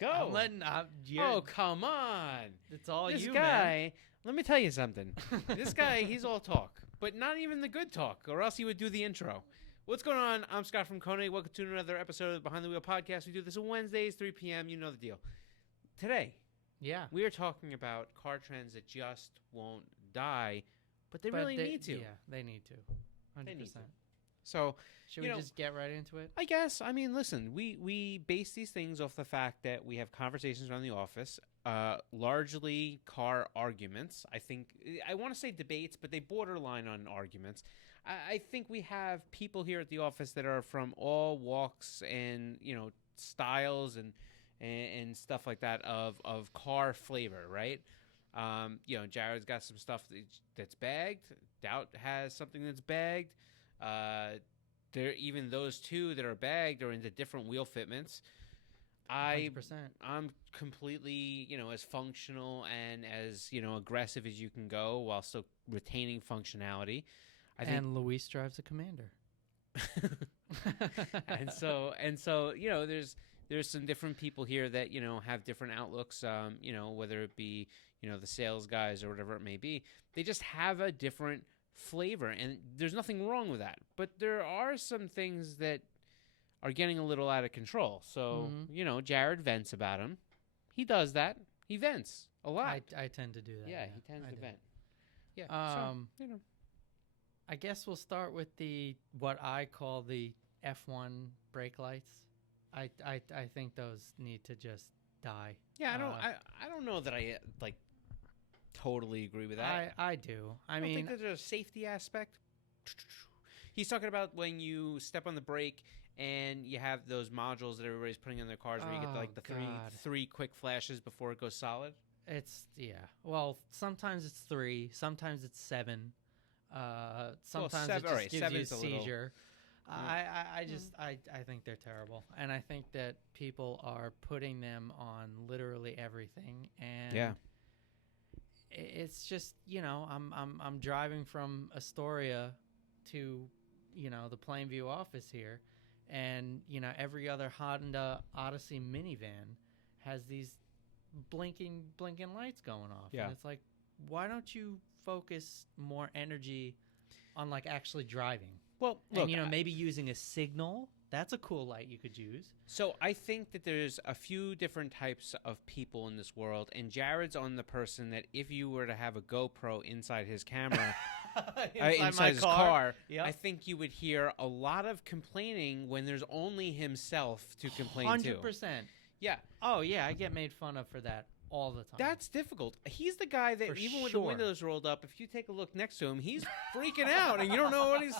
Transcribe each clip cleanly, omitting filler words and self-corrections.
Go. I'm letting. Oh, come on. It's all This you, guy, man. let me tell you something. This guy, he's all talk, but not even the good talk, or else he would do the intro. What's going on? I'm Scott from Konig. Welcome to another episode of the Behind the Wheel podcast. We do this on Wednesdays, 3 p.m. You know the deal. Today, we are talking about car trends that just won't die, but they really need to. Yeah, they need to. 100%. They need to. So, should we just get right into it? I guess. I mean, listen, we base these things off the fact that we have conversations around the office, largely car arguments. I want to say debates, but they borderline on arguments. I think we have people here at the office that are from all walks and, styles and stuff like that of car flavor, right? Jared's got some stuff that's bagged. Doubt has something that's bagged. Even those two that are bagged are into different wheel fitments. 100%. I'm completely, as functional and as, aggressive as you can go while still retaining functionality. And Luis drives a Commander. and so, there's some different people here that, have different outlooks, whether it be, the sales guys or whatever it may be. They just have a different flavor, and there's nothing wrong with that. But there are some things that are getting a little out of control. So, Jared vents about him. He does that. He vents a lot. I tend to do that. Yeah, he tends to vent. Yeah. I guess we'll start with what I call the F1 brake lights. I think those need to just die. Yeah, I don't know that I totally agree with that. I do. I mean, think that there's a safety aspect. He's talking about when you step on the brake and you have those modules that everybody's putting in their cars where you get the three quick flashes before it goes solid. Well, sometimes it's 3, sometimes it's 7. Sometimes it just gives you a seizure. I think they're terrible, and I think that people are putting them on literally everything, and it's just I'm driving from Astoria to the Plainview office here, and every other Honda Odyssey minivan has these blinking lights going off, and it's like, why don't you focus more energy on actually driving? Well, look, and maybe using a signal. That's a cool light you could use. So I think that there's a few different types of people in this world, and Jared's on the person that if you were to have a GoPro inside his camera, inside his car, I think you would hear a lot of complaining when there's only himself to complain 100%. Yeah. Oh, yeah, I get made fun of for that all the time. That's difficult. He's the guy that with the windows rolled up, if you take a look next to him, he's freaking out, and you don't know what he's.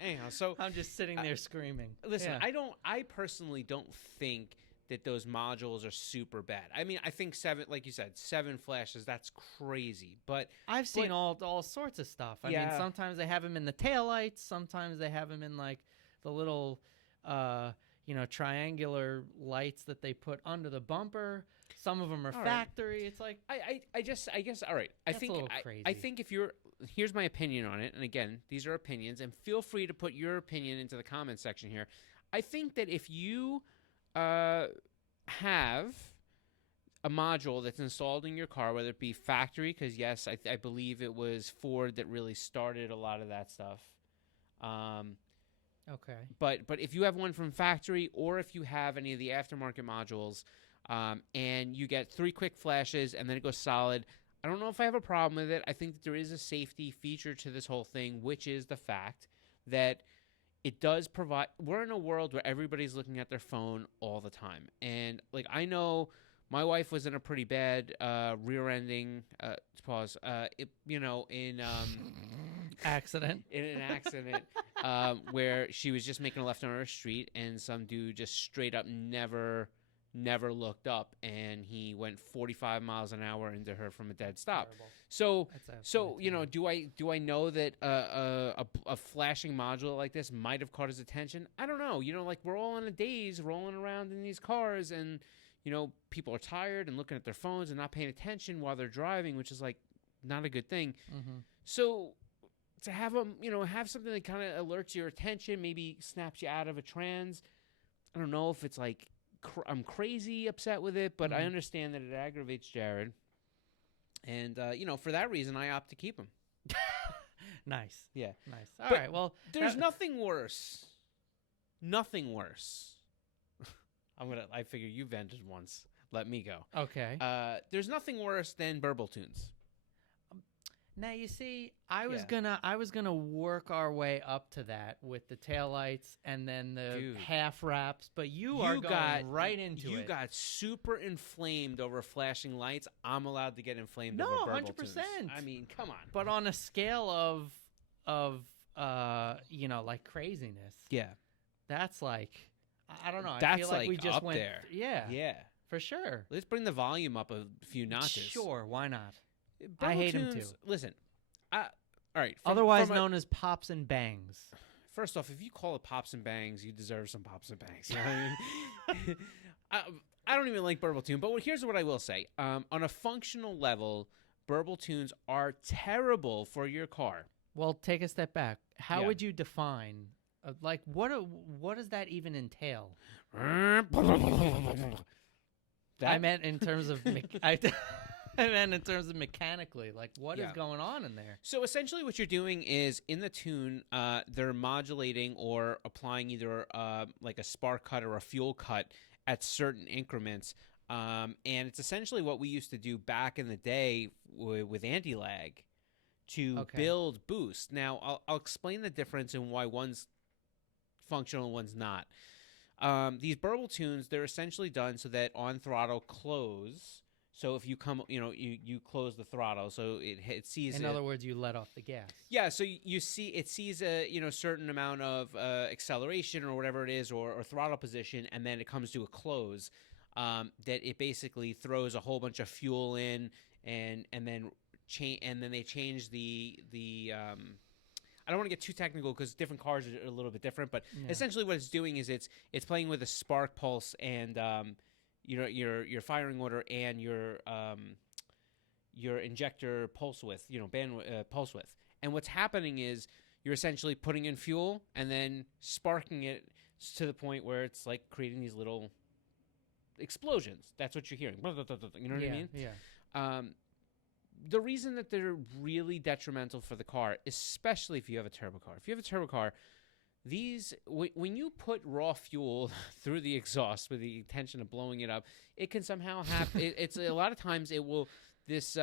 Anyhow, so I'm just sitting there screaming. Listen, I personally don't think that those modules are super bad. I mean, I think 7, like you said, 7 flashes. That's crazy. But I've seen all sorts of stuff. I mean, sometimes they have them in the taillights. Sometimes they have them in the little, triangular lights that they put under the bumper. Some of them are factory. It's like I guess all right. I think a little crazy. I think here's my opinion on it, and again, these are opinions, and feel free to put your opinion into the comment section here. I think that if you have a module that's installed in your car, whether it be factory, because yes, I believe it was Ford that really started a lot of that stuff. Okay. But if you have one from factory, or if you have any of the aftermarket modules, and you get 3 quick flashes and then it goes solid, I don't know if I have a problem with it. I think that there is a safety feature to this whole thing, which is the fact that it does provide. We're in a world where everybody's looking at their phone all the time, and I know my wife was in a pretty bad rear-ending in accident. In an accident where she was just making a left on her street, and some dude just straight up never looked up, and he went 45 miles an hour into her from a dead stop. Terrible. So do I know that a flashing module like this might have caught his attention? I don't know. We're all in a daze rolling around in these cars, and people are tired and looking at their phones and not paying attention while they're driving, which is not a good thing. Mm-hmm. So to have them, have something that kind of alerts your attention, maybe snaps you out of a trance. I don't know if it's I'm crazy upset with it, but I understand that it aggravates Jared. And, for that reason, I opt to keep him. Nice. Yeah. Nice. All right. Well, there's nothing worse. Nothing worse. I figure you vented once. Let me go. Okay. There's nothing worse than burble tunes. Now you see, I was gonna work our way up to that with the taillights and then the half wraps, but you are going right into it. You got super inflamed over flashing lights. I'm allowed to get inflamed over burble 100%. tunes. I mean, come on. But on a scale of like craziness. Yeah. That's like, I don't know. That's I feel like we just up went there. Yeah. Yeah. For sure. Let's bring the volume up a few notches. Sure, why not? Burble I hate tunes, him too. Listen, all right. Otherwise known as pops and bangs. First off, if you call it pops and bangs, you deserve some pops and bangs. You know what I mean? I don't even like burble tune, but here's what I will say. On a functional level, burble tunes are terrible for your car. Well, take a step back. How would you define, what does that even entail? I meant in terms of I meant in terms of mechanically, like what is going on in there? So essentially what you're doing is in the tune, they're modulating or applying either like a spark cut or a fuel cut at certain increments. And it's essentially what we used to do back in the day with anti-lag to build boost. Now, I'll explain the difference in why one's functional and one's not. These burble tunes, they're essentially done so that on throttle close. So if you come, you close the throttle, so it sees. In other words, you let off the gas. Yeah, so you see it sees a certain amount of acceleration or whatever it is, or throttle position, and then it comes to a close. That it basically throws a whole bunch of fuel in, and then they change the. I don't want to get too technical because different cars are a little bit different, but essentially what it's doing is it's playing with a spark pulse and. Your firing order and your injector pulse width, pulse width. And what's happening is you're essentially putting in fuel and then sparking it to the point where it's like creating these little explosions. That's what you're hearing. You know what I mean? Yeah. The reason that they're really detrimental for the car, especially if you have a turbo car. If you have a turbo car, when you put raw fuel through the exhaust with the intention of blowing it up, it can somehow happen. It's a lot of times it will. This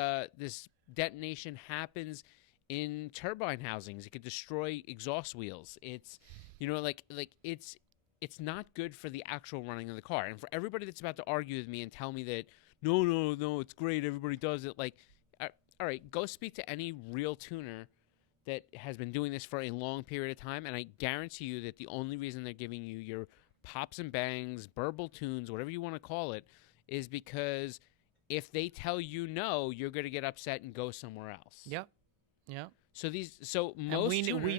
detonation happens in turbine housings. It could destroy exhaust wheels. It's it's not good for the actual running of the car. And for everybody that's about to argue with me and tell me that no, it's great, everybody does it. Like, all right, go speak to any real tuner that has been doing this for a long period of time, and I guarantee you that the only reason they're giving you your pops and bangs, burble tunes, whatever you want to call it, is because if they tell you no, you're going to get upset and go somewhere else. Yep. We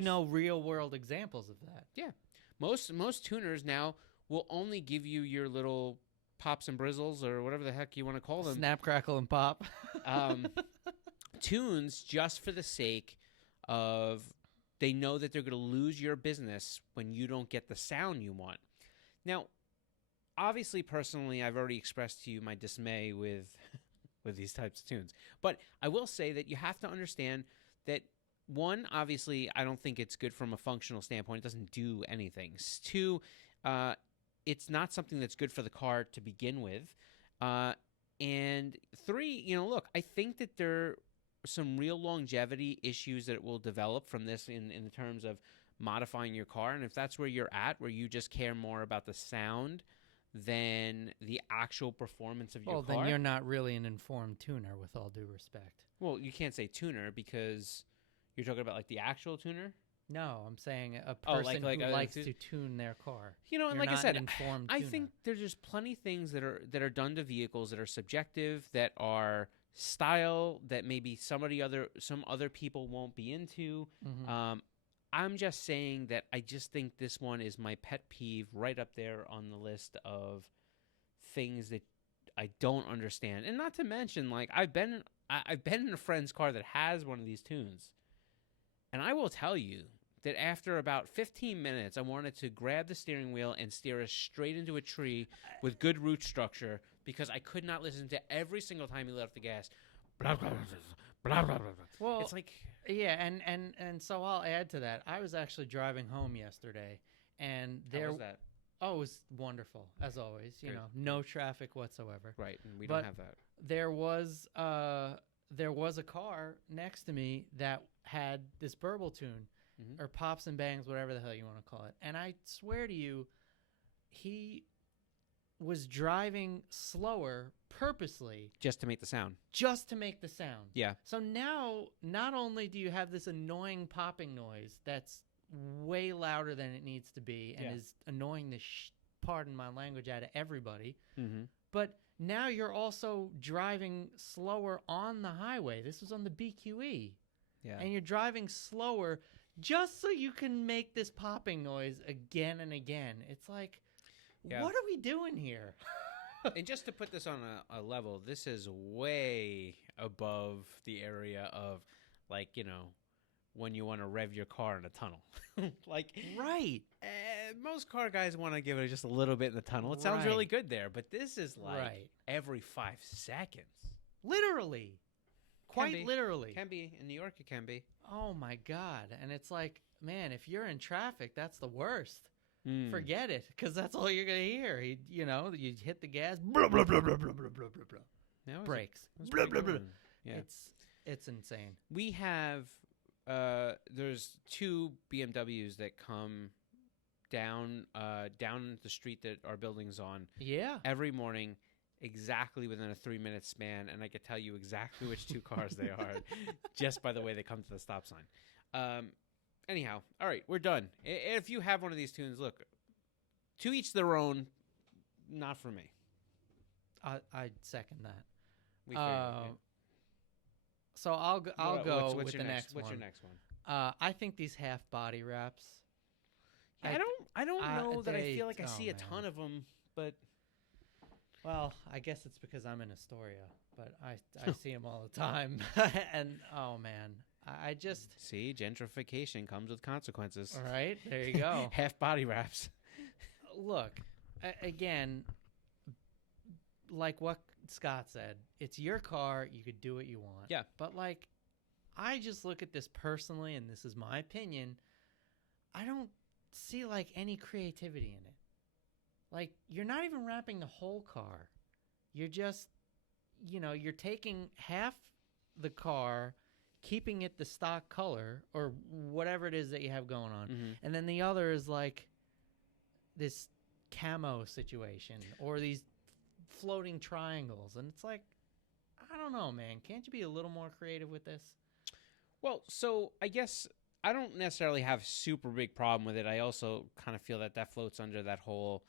know real world examples of that. Yeah, most tuners now will only give you your little pops and brizzles or whatever the heck you want to call them. Snap, crackle, and pop. Tunes just for the sake of they know that they're going to lose your business when you don't get the sound you want. Now, obviously, personally, I've already expressed to you my dismay with these types of tunes. But I will say that you have to understand that, one, obviously, I don't think it's good from a functional standpoint. It doesn't do anything. Two, it's not something that's good for the car to begin with. And three, look, I think that there some real longevity issues that will develop from this in the terms of modifying your car. And if that's where you're at, where you just care more about the sound than the actual performance of your car. Well, then you're not really an informed tuner, with all due respect. Well, you can't say tuner because you're talking about like the actual tuner. No, I'm saying a person who likes to tune their car. And like I said, I tuner. think there's just plenty of things that are done to vehicles that are subjective, that are style, that maybe some other people won't be into. Mm-hmm. I'm just saying that I just think this one is my pet peeve, right up there on the list of things that I don't understand. And not to mention, like I've been in a friend's car that has one of these tunes, and I will tell you that after about 15 minutes, I wanted to grab the steering wheel and steer us straight into a tree with good root structure because I could not listen to every single time he let off the gas. Blah, blah, blah, blah, blah, blah, blah. Well, it's like... Yeah, and so I'll add to that. I was actually driving home yesterday, and How was that? Oh, it was wonderful, as always. You know, no traffic whatsoever. Right, and we don't have that. There was a car next to me that had this burble tune, or pops and bangs, whatever the hell you want to call it. And I swear to you, he was driving slower purposely. Just to make the sound. Yeah. So now, not only do you have this annoying popping noise that's way louder than it needs to be and is annoying the pardon my language out of everybody, but now you're also driving slower on the highway. This was on the BQE. Yeah. And you're driving slower just so you can make this popping noise again and again. It's like, what are we doing here? And just to put this on a level, this is way above the area of, like, you know, when you want to rev your car in a tunnel. Like, right. Most car guys want to give it just a little bit in the tunnel. It sounds really good there, but this is like every 5 seconds. Literally. Quite literally. Can be. In New York, it can be. Oh, my God. And it's like, man, if you're in traffic, that's the worst. Forget it, because that's all you're going to hear. You know, you hit the gas, blah, blah, blah, blah, blah, blah, blah, blah. Brakes. Blah, blah, blah. Yeah. It's insane. We have, there's 2 BMWs that come down the street that our building's on. Yeah. Every morning, exactly within a 3-minute span, and I could tell you exactly which 2 cars they are just by the way they come to the stop sign. Anyhow, all right, we're done. If you have one of these tunes, look, to each their own, not for me. I'd second that. So I'll go with the next one. What's your next one? I think these half body wraps. I don't know that I feel like I see a ton of them, but well, I guess it's because I'm in Astoria, but I see them all the time, and oh man. I just... See, gentrification comes with consequences. All right, there you go. Half body wraps. Look, again, like what Scott said, it's your car. You could do what you want. Yeah. But, like, I just look at this personally, and this is my opinion. I don't see, like, any creativity in it. Like, you're not even wrapping the whole car. You're just, you know, you're taking half the car, keeping it the stock color or whatever it is that you have going on. And then the other is like this camo situation or these floating triangles. And it's like, I don't know, man. Can't you be a little more creative with this? Well, so I guess I don't necessarily have super big problem with it. I also kind of feel that floats under that whole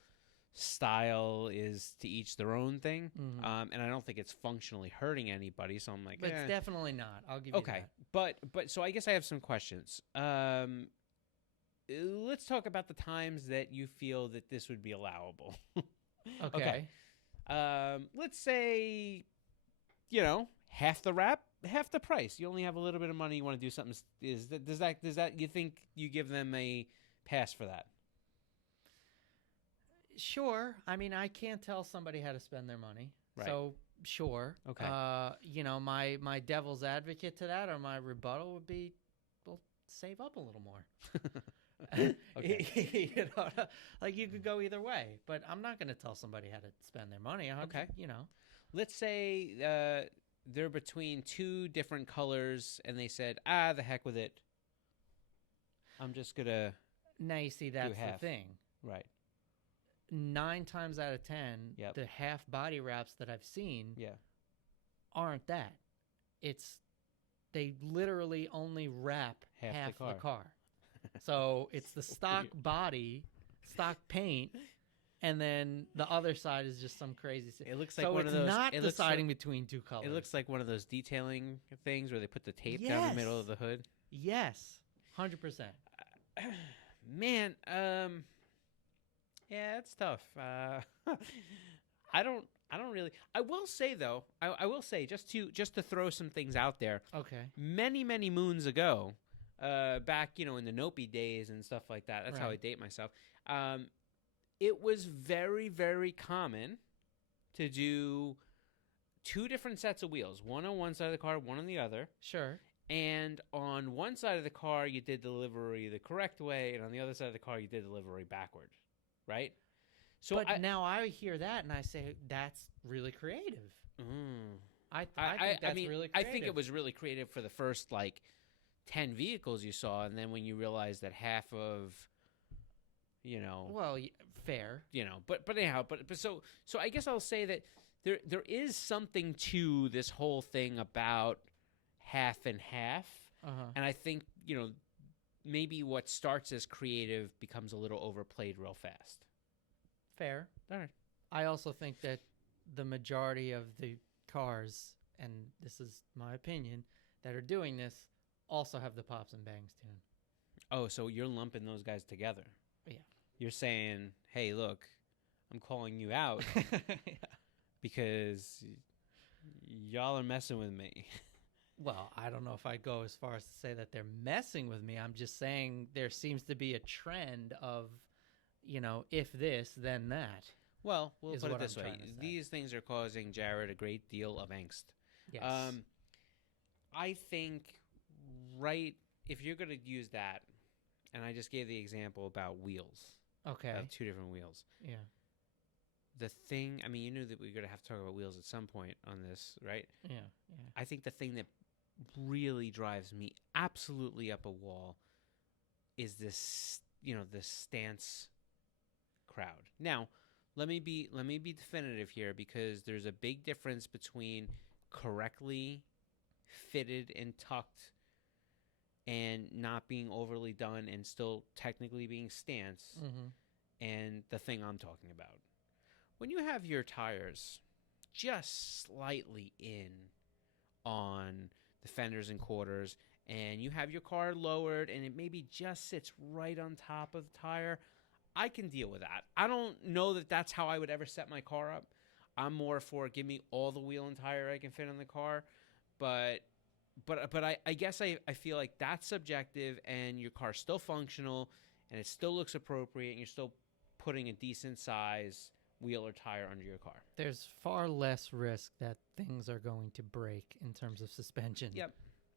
style is to each their own thing, and I don't think it's functionally hurting anybody. So I'm like, but it's definitely not. I'll give you that. But so I guess I have some questions. Let's talk about the times that you feel that this would be allowable. Okay. Let's say, you know, half the wrap, half the price. You only have a little bit of money. You want to do something. Does that you think you give them a pass for that? Sure. I mean, I can't tell somebody how to spend their money. Right. So, sure. Okay. You know, my devil's advocate to that or my rebuttal would be, well, save up a little more. Okay. You know, like you could go either way, but I'm not going to tell somebody how to spend their money. Okay. You know. Let's say they're between 2 different colors and they said, the heck with it. I'm just going to Now you see that's the thing. Right. 9 times out of 10, the half body wraps that I've seen aren't that. It's they literally only wrap half the car. So it's the stock body, stock paint, and then the other side is just some crazy. It looks like one of those. Not deciding between 2 colors. It looks like one of those detailing things where they put the tape down the middle of the hood. Yes, 100%. Man, yeah, it's tough. I don't really. I will say though. I will say just to throw some things out there. Okay. Many moons ago, back, in the Nopi days and stuff like that. That's how I Right. date myself. It was very, very common to do two different sets of wheels, one on one side of the car, one on the other. Sure. And on one side of the car, you did delivery the correct way, and on the other side of the car, you did delivery backward, right? So but now I hear that and I say that's really creative. I think that's really creative. I think it was really creative for the first 10 vehicles you saw, and then when you realize that half of, well, fair. But anyhow, but so I guess I'll say that there is something to this whole thing about half and half, and I think maybe what starts as creative becomes a little overplayed real fast. Fair. All right. I also think that the majority of the cars, and this is my opinion, that are doing this also have the pops and bangs tune. Oh, so you're lumping those guys together. Yeah. You're saying, hey, look, I'm calling you out because y'all are messing with me. Well, I don't know if I'd go as far as to say that they're messing with me. I'm just saying there seems to be a trend of, if this, then that. Well, we'll put it this way. These things are causing Jared a great deal of angst. Yes. I think, if you're going to use that, and I just gave the example about wheels. Okay. Two different wheels. Yeah. The thing, you knew that we were going to have to talk about wheels at some point on this, right? Yeah. I think the thing that really drives me absolutely up a wall is this, the stance crowd. Now, let me be definitive here, because there's a big difference between correctly fitted and tucked and not being overly done and still technically being stance, and the thing I'm talking about. When you have your tires just slightly in on the fenders and quarters, and you have your car lowered and it maybe just sits right on top of the tire, I can deal with that. I don't know that that's how I would ever set my car up. I'm more for give me all the wheel and tire I can fit on the car, but I guess I feel like that's subjective, and your car's still functional and it still looks appropriate, and you're still putting a decent size wheel or tire under your car. There's far less risk that things are going to break in terms of suspension. Yep.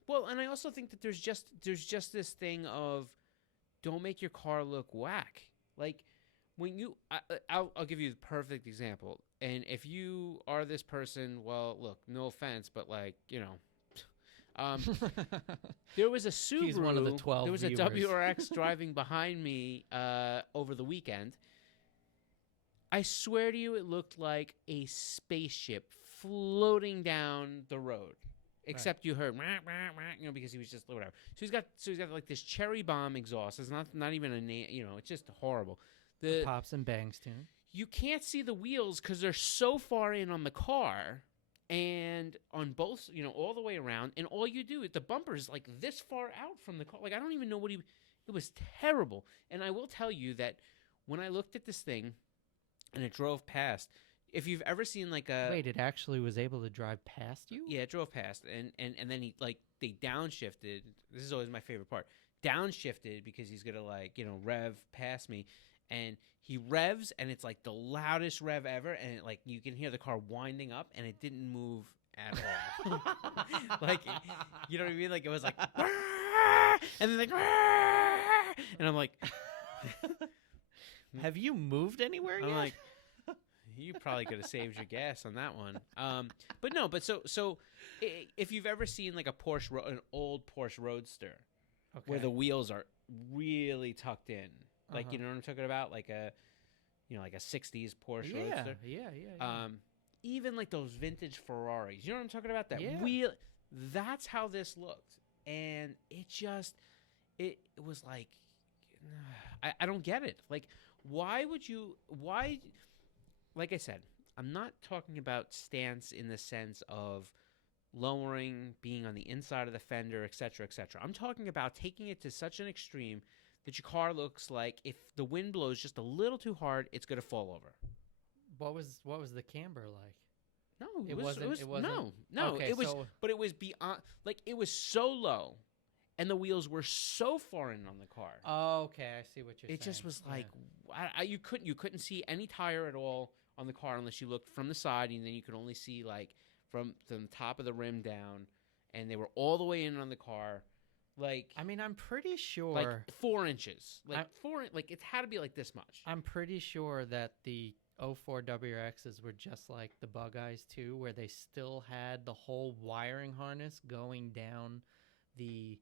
Well, and I also think that there's just this thing of don't make your car look whack. Like when I'll give you the perfect example. And if you are this person, well, look, no offense, but there was a Subaru. He's one of the 12 There was viewers. a WRX driving behind me over the weekend. I swear to you, it looked like a spaceship floating down the road. Except you heard, because he was just whatever. So he's got like this cherry bomb exhaust. It's not even a name. It's just horrible. The pops and bangs tune. You can't see the wheels because they're so far in on the car, and on both, all the way around. And all you do is the bumper is like this far out from the car. Like I don't even know what it was terrible. And I will tell you that when I looked at this thing, and it drove past. If you've ever seen like a wait, it actually was able to drive past you? Yeah, it drove past, and then they downshifted. This is always my favorite part. Downshifted because he's gonna rev past me, and he revs, and it's like the loudest rev ever, and you can hear the car winding up, and it didn't move at all. You know what I mean? Like it was like, and then and I'm like. Have you moved anywhere yet? I'm like, you probably could have saved your gas on that one. But so if you've ever seen like an old Porsche Roadster, where the wheels are really tucked in, you know what I'm talking about, like a 60s Porsche Roadster. Yeah. Even like those vintage Ferraris, you know what I'm talking about? That yeah. wheel. That's how this looked, and it was like, I don't get it. Like. Why, like I said, I'm not talking about stance in the sense of lowering, being on the inside of the fender, et cetera, et cetera. I'm talking about taking it to such an extreme that your car looks like if the wind blows just a little too hard, it's going to fall over. What was the camber like? No, it wasn't. No. Okay, it was but it was beyond, it was so low. and the wheels were so far in on the car. Oh, okay, I see what you're saying. It just was like you couldn't see any tire at all on the car unless you looked from the side, and then you could only see like from the top of the rim down, and they were all the way in on the car. Like, I mean, I'm pretty sure like 4 inches, like like it had to be like this much. I'm pretty sure that the 04 WRXs were just like the Bug Eyes 2, where they still had the whole wiring harness going down the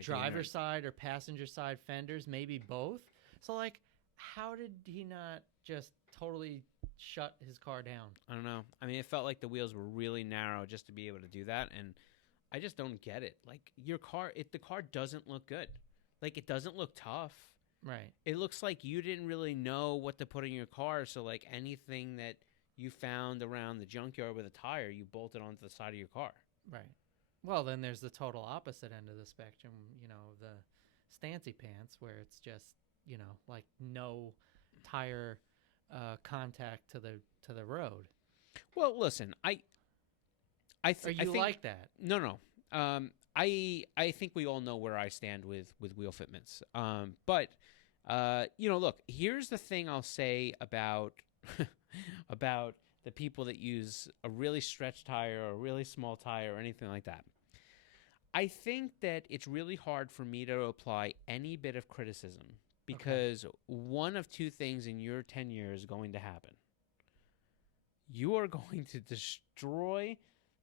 driver's side or passenger side fenders, maybe both. So, like, how did he not just totally shut his car down? I don't know. I mean, it felt like the wheels were really narrow just to be able to do that, and I just don't get it. Like, your car, the car doesn't look good. Like, it doesn't look tough. Right. It looks like you didn't really know what to put in your car, so like anything that you found around the junkyard with a tire, you bolted onto the side of your car. Right. Well, then there's the total opposite end of the spectrum, the Stancy pants, where it's just, like no tire contact to the road. Well, listen, I think like that? No. I think we all know where I stand with wheel fitments. But look, here's the thing I'll say about about the people that use a really stretched tire or a really small tire or anything like that. I think that it's really hard for me to apply any bit of criticism because one of two things in your tenure is going to happen. You are going to destroy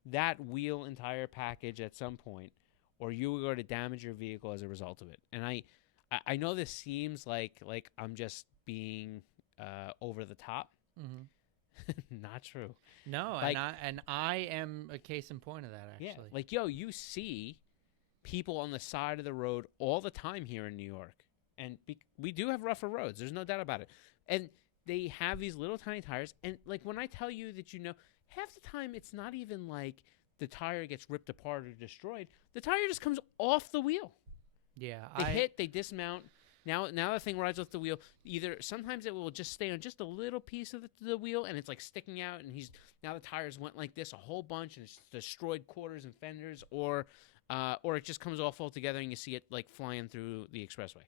that wheel and tire package at some point, or you are going to damage your vehicle as a result of it. And I know this seems like I'm just being over the top. Mm-hmm. Not true. No, like, and I am a case in point of that, actually. Yeah, like, you see people on the side of the road all the time here in New York. And we do have rougher roads. There's no doubt about it. And they have these little tiny tires. And, like, when I tell you that, half the time it's not even like the tire gets ripped apart or destroyed. The tire just comes off the wheel. Yeah. They dismount. Now the thing rides off the wheel. Either sometimes it will just stay on just a little piece of the wheel, and it's like sticking out, and now the tires went like this a whole bunch, and it's destroyed quarters and fenders, or it just comes off altogether, and you see it like flying through the expressway.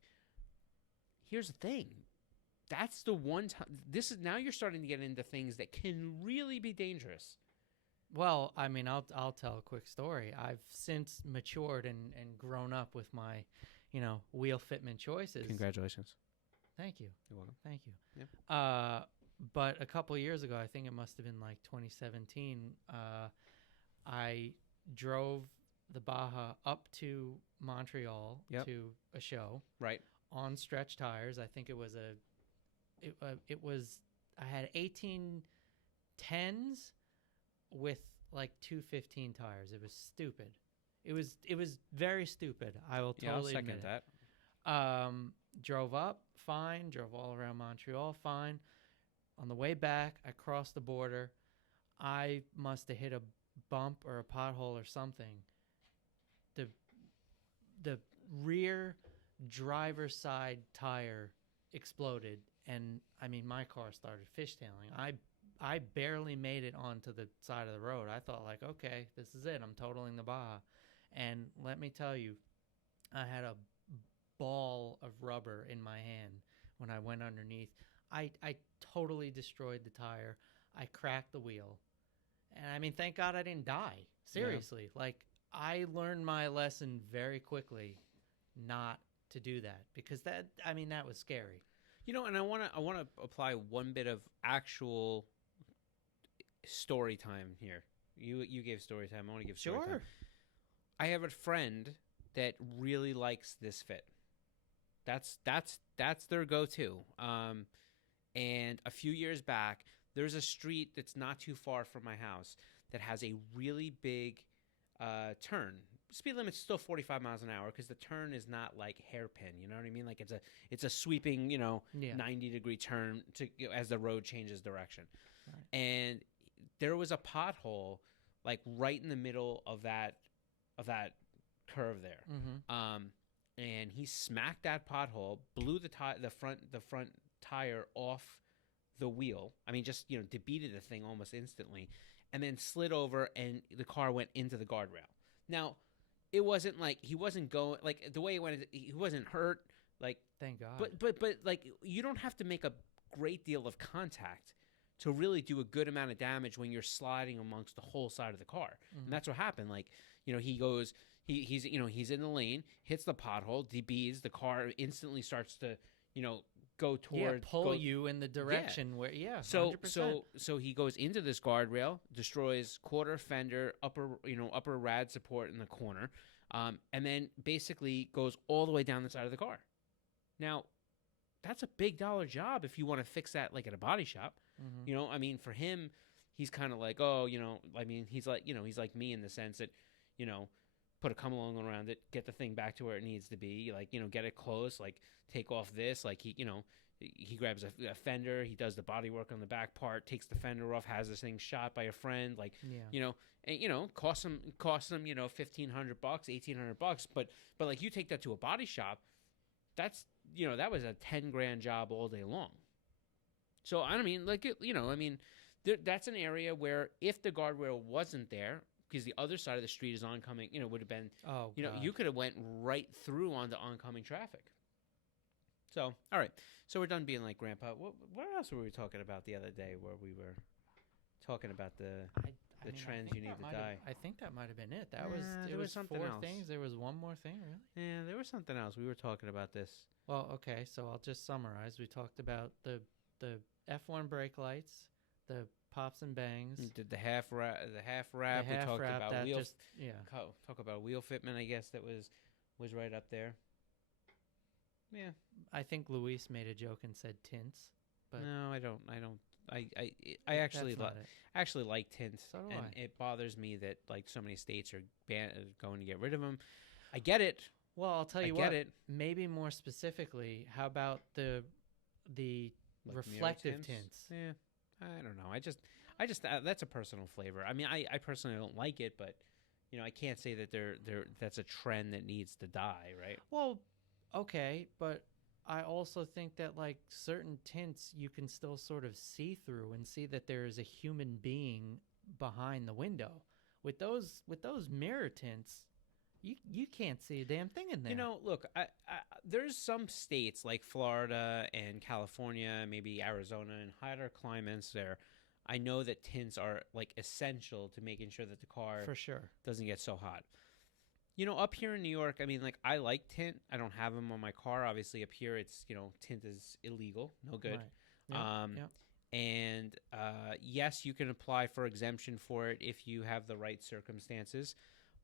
Here's the thing. That's the one time. Now you're starting to get into things that can really be dangerous. Well, I mean, I'll tell a quick story. I've since matured and grown up with my wheel fitment choices. Congratulations. Thank you. You're welcome. Thank you. Yeah. But a couple of years ago, I think it must have been like 2017, I drove the Baja up to Montreal to a show. Right. On stretch tires. I think it was I had 18 10s with like 215 tires. It was stupid. It was very stupid. I will totally admit it. That. Drove up, fine. Drove all around Montreal, fine. On the way back, I crossed the border. I must have hit a bump or a pothole or something. The rear driver's side tire exploded, and I mean my car started fishtailing. I barely made it onto the side of the road. I thought, like, okay, this is it. I'm totaling the Baja. And let me tell you, I had a ball of rubber in my hand when I went underneath. I totally destroyed the tire. I cracked the wheel. And I mean, thank God I didn't die. Seriously. Yeah. Like, I learned my lesson very quickly not to do that, because that was scary. And I want to apply one bit of actual story time here. You gave story time. I want to give story time. I have a friend that really likes this fit. That's their go-to. And a few years back, there's a street that's not too far from my house that has a really big turn. Speed limit's still 45 miles an hour because the turn is not like hairpin. You know what I mean? Like it's a sweeping 90-degree turn as the road changes direction. Right. And there was a pothole like right in the middle of that curve there. Mm-hmm. And he smacked that pothole, blew the front tire off the wheel. I mean, just debeated the thing almost instantly, and then slid over, and the car went into the guardrail. Now, it wasn't like he wasn't going like the way he went. He wasn't hurt. Like thank God. But like you don't have to make a great deal of contact to really do a good amount of damage when you're sliding amongst the whole side of the car. And that's what happened. Like, he goes, he's in the lane, hits the pothole, DBs, the car instantly starts to, go towards, pull you in the direction where, 100%. So he goes into this guardrail, destroys quarter fender, upper rad support in the corner, and then basically goes all the way down the side of the car. Now, that's a big dollar job if you want to fix that like at a body shop. I mean, for him, he's kind of like, he's like me in the sense that, put a come along around it, get the thing back to where it needs to be, like, get it close, like take off this, like he grabs a fender, he does the body work on the back part, takes the fender off, has this thing shot by a friend, like, and costs him, $1,500, $1,800, but like you take that to a body shop, that's, that was a $10,000 job all day long. So I mean, like, that's an area where if the guardrail wasn't there, because the other side of the street is oncoming, would have been, you could have went right through onto oncoming traffic. So, all right. So we're done being like Grandpa. What else were we talking about the other day where we were talking about the trends you need to die? I think that might have been it. There was something 4 else. things. There was one more thing, really? Yeah, there was something else. We were talking about this. Well, okay, so I'll just summarize. We talked about the F1 brake lights, the pops and bangs. We did the half wrap. We talked about wheel. Talk about wheel fitment. I guess that was right up there. Yeah. I think Luis made a joke and said tints. But no, I don't. I actually like tints, so do and I. it bothers me that like so many states are going to get rid of them. I get it. Well, I'll tell you what. Get it. Maybe more specifically, how about the like reflective tints? Yeah, I don't know. I just that's a personal flavor. I mean, I personally don't like it, but I can't say that that's a trend that needs to die, right? Well, okay, but I also think that like certain tints you can still sort of see through and see that there is a human being behind the window. With those mirror tints, you can't see a damn thing in there. Look, I there's some states like Florida and California, maybe Arizona, and hotter climates there. I know that tints are like essential to making sure that the car for sure doesn't get so hot. Up here in New York, I mean, like I like tint. I don't have them on my car. Obviously, up here, it's tint is illegal, no good. Right. And yes, you can apply for exemption for it if you have the right circumstances.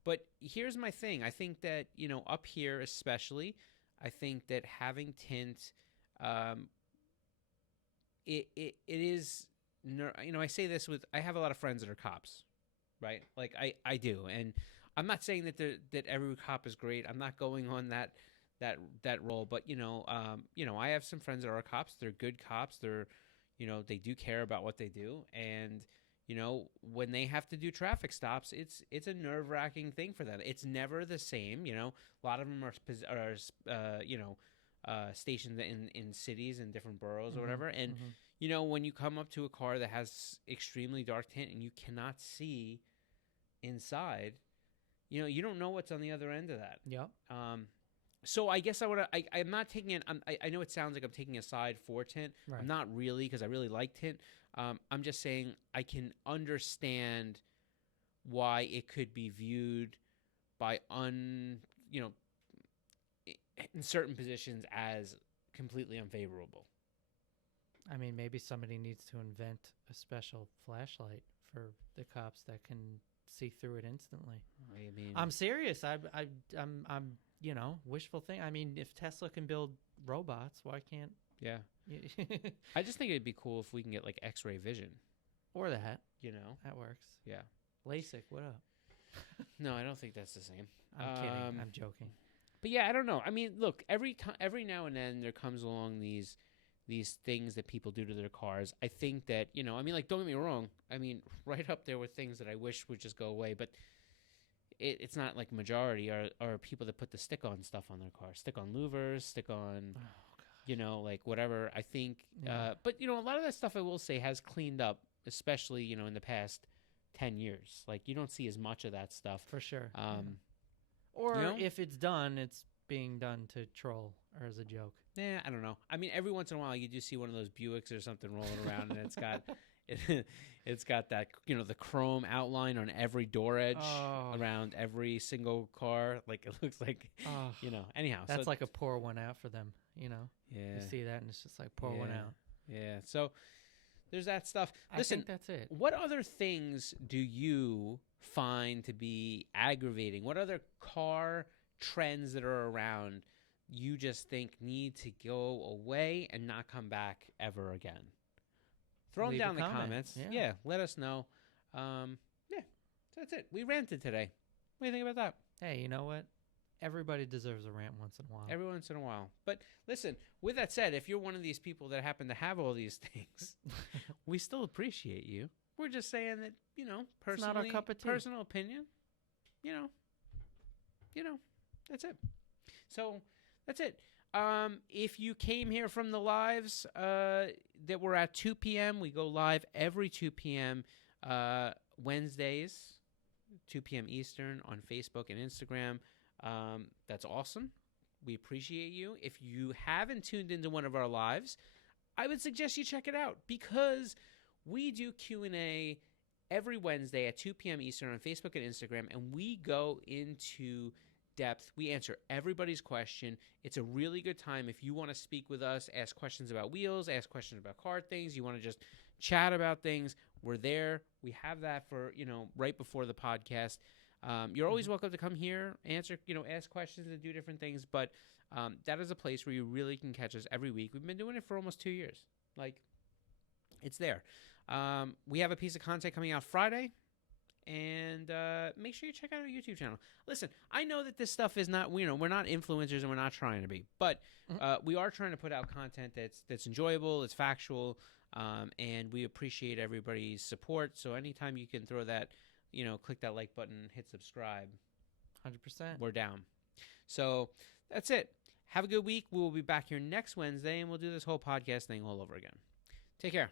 But here's my thing. I think that, up here especially, I think that having tint, it is, I say this I have a lot of friends that are cops, right? Like I do. And I'm not saying that every cop is great. I'm not going on that role. But, I have some friends that are cops. They're good cops. They're, they do care about what they do. And, when they have to do traffic stops, it's a nerve-wracking thing for them. It's never the same. A lot of them are stationed in cities and different boroughs or whatever. And, when you come up to a car that has extremely dark tint and you cannot see inside, you don't know what's on the other end of that. Yeah. So I guess I'm not taking it. I know it sounds like I'm taking a side for tint. Right. I'm not really, because I really like tint. I'm just saying I can understand why it could be viewed by in certain positions as completely unfavorable. I mean, maybe somebody needs to invent a special flashlight for the cops that can see through it instantly. I mean, I'm serious. I'm wishful thing. I mean, if Tesla can build robots, why can't? Yeah. I just think it'd be cool if we can get like X-ray vision. Or that. That works. Yeah. LASIK, what up? No, I don't think that's the same. I'm kidding. I'm joking. But yeah, I don't know. I mean, look, every now and then there comes along these things that people do to their cars. I think that, I mean, like, don't get me wrong. I mean, right up there with things that I wish would just go away. But it's not like majority are people that put the stick-on stuff on their car. Stick-on louvers, stick-on, like whatever. I think, but, a lot of that stuff I will say has cleaned up, especially, in the past 10 years. Like, you don't see as much of that stuff. For sure. Or if it's done, it's being done to troll or as a joke. Yeah, I don't know. I mean, every once in a while you do see one of those Buicks or something rolling around, and it's got that, the chrome outline on every door edge around every single car. Like, it looks like, anyhow. That's like a pour one out for them, Yeah. You see that, and it's just like pour one out. Yeah. So there's that stuff. Listen, I think that's it. What other things do you find to be aggravating? What other car trends that are around you just think need to go away and not come back ever again? Throw them down in the comments. Yeah, let us know. So that's it. We ranted today. What do you think about that? Hey, you know what? Everybody deserves a rant once in a while. Every once in a while. But listen, with that said, if you're one of these people that happen to have all these things, we still appreciate you. We're just saying that, personally, it's not our cup of tea. Personal opinion, that's it. So that's it. If you came here from the lives that were at 2 p.m., we go live every 2 p.m. Wednesdays, 2 p.m. Eastern on Facebook and Instagram. That's awesome. We appreciate you. If you haven't tuned into one of our lives, I would suggest you check it out because we do Q&A every Wednesday at 2 p.m. Eastern on Facebook and Instagram, and we go into depth. We answer everybody's question. It's a really good time if you want to speak with us, ask questions about wheels, ask questions about car things, you want to just chat about things. We're there. We have that for, right before the podcast. You're always welcome to come here, answer, ask questions and do different things. But that is a place where you really can catch us every week. We've been doing it for almost 2 years. Like, it's there. We have a piece of content coming out Friday. And make sure you check out our YouTube channel. Listen, I know that this stuff is not, we're not influencers and we're not trying to be. But we are trying to put out content that's enjoyable, it's factual, and we appreciate everybody's support. So anytime you can throw that, click that like button, hit subscribe. 100%. We're down. So that's it. Have a good week. We will be back here next Wednesday, and we'll do this whole podcast thing all over again. Take care.